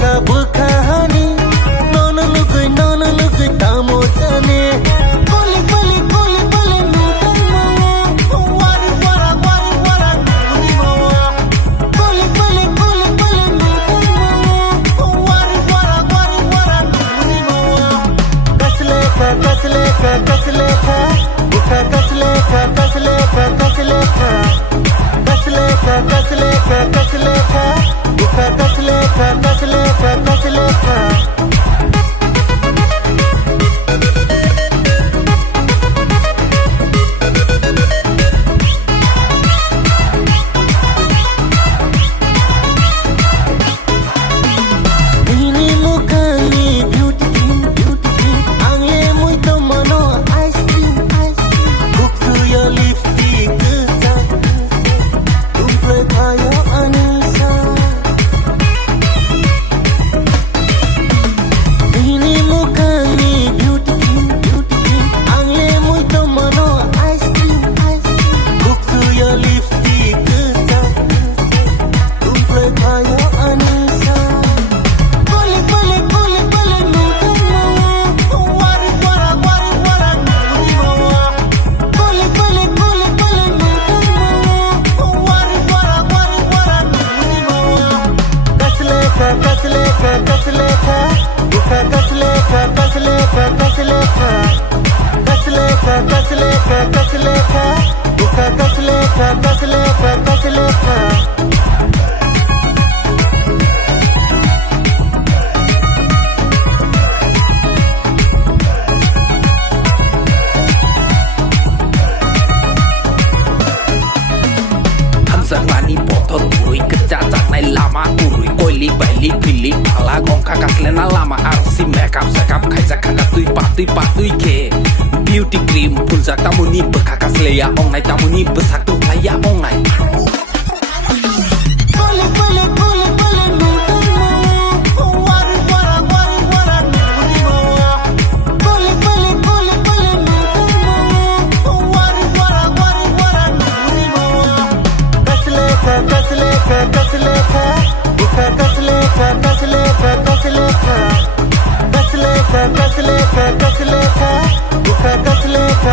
ka bukhani non lugui tamo tane koli koli koli koli nutan mawa wari wara nuni mawa koli koli koli koli nutan mawa wari wara nuni mawa kasleka bukha kasleka bukha kasleka ini mukani beauty queen angle muito mano ice cream hook to your lipstick tumple bhayo anisa ini mukani beauty queen angle muito mano ice cream hook to your lipstick tumple bhayo anisa koli koli koli koli nutan mawa wari wara nuni mawa koli koli koli koli nutan mawa wari wara nuni mawa kasleka bukha kasleka bukha kasleka Rani botol urui kejajak nai lama urui koilik bailik pilik pala gongka kaslena lama arsi makeup sekap kaijak kakatui patui ke beauty cream punjak tamuni bekha kasleya ong nai tamuni besak tu laya ong nai koli koli koli koli nutan mawa wari wara nuni mawa koli koli koli koli nutan mawa wari wara nuni mawa kasleka bukha kasleka bukha kasleka